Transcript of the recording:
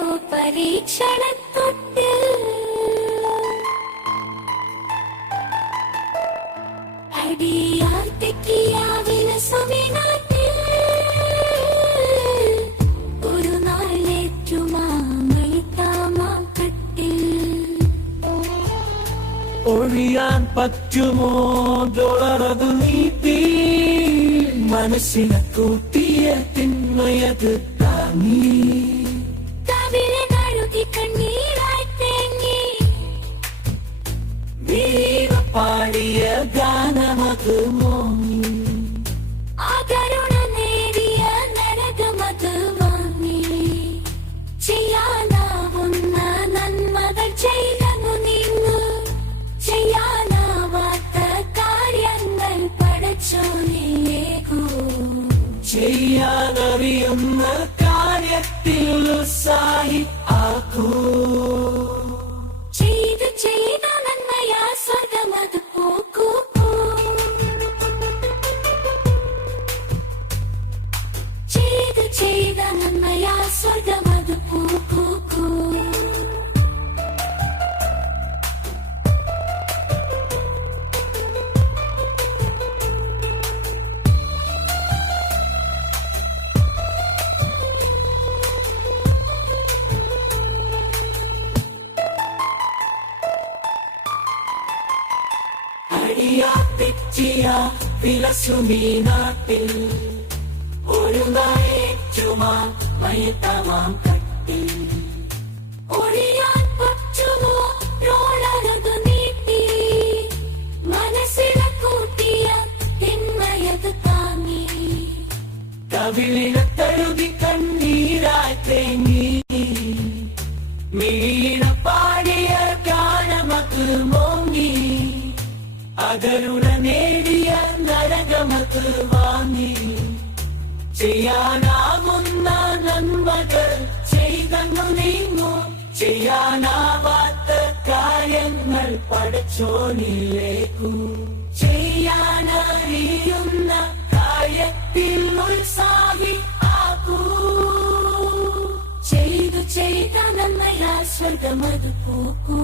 ഓരോ പരീക്ഷണത്തൊട്ടിൽ അടിയാൽ തെക്കിയാവിന സുവിനാട്ടിൽ ഒരു നാളേറ്റുമാമളിത്താമാം കട്ടിൽ ഒഴിയാൻ പറ്റുമോ ഡോളറതു നീട്ടി മനസ്സിനെ കൂട്ടിയ തിന്മയത് താങ്ങി കവിളെ കഴുകി കണ്ണീരായി തേങ്ങി വീര പാടിയ ഗാനമത് മോങ്ങി ആകരുണ നേടിയ നരകമത് വാങ്ങി ചെയ്യാനാവുന്ന നന്മകൾ ചെയ്തു നീങ്ങു ചെയ്യാനാവാത്ത കാര്യങ്ങൾ പടച്ചോനിലേക്കൂ ചെയ്യാനറിയുന്ന കാര്യത്തിൽ ഉത്സാഹി ആക്കൂ ചെയ്ത നന്മയാ സ്വർഗമത് പോക്കൂ ചെയ്ത നന്മയാ സ്വർഗമത് പോക്കൂ അടിയാ തെറ്റിയ വിലസുമീ നാട്ടിൽ ഒരു നായേറ്റുമാ മയത്തമാം കട്ടിൽ ഒഴിയാൻ പറ്റുമോ റോളറതു നീട്ടി മനസ്സിലെ കൂട്ടിയ തിന്മയത് താങ്ങി കവിളിനെ തഴുകി കണ്ണീരായി തേങ്ങി മീണ പാടിയ ഗാനമത് മോങ്ങി അകരുണ നേടിയ നരകമത് വാങ്ങി ചെയ്യാനാകുന്ന നന്മകൾ ചെയ്തങ്ങു നീങ്ങൂ ചെയ്യാനാവാത്ത കാര്യങ്ങൾ പടച്ചോനിലേക്കു ചെയ്യാനറിയുന്ന കാര്യത്തിൽ ഉത്സാഹി ആകൂ ചെയ്ത നന്മയാ സ്വർഗമത് പോക്കൂ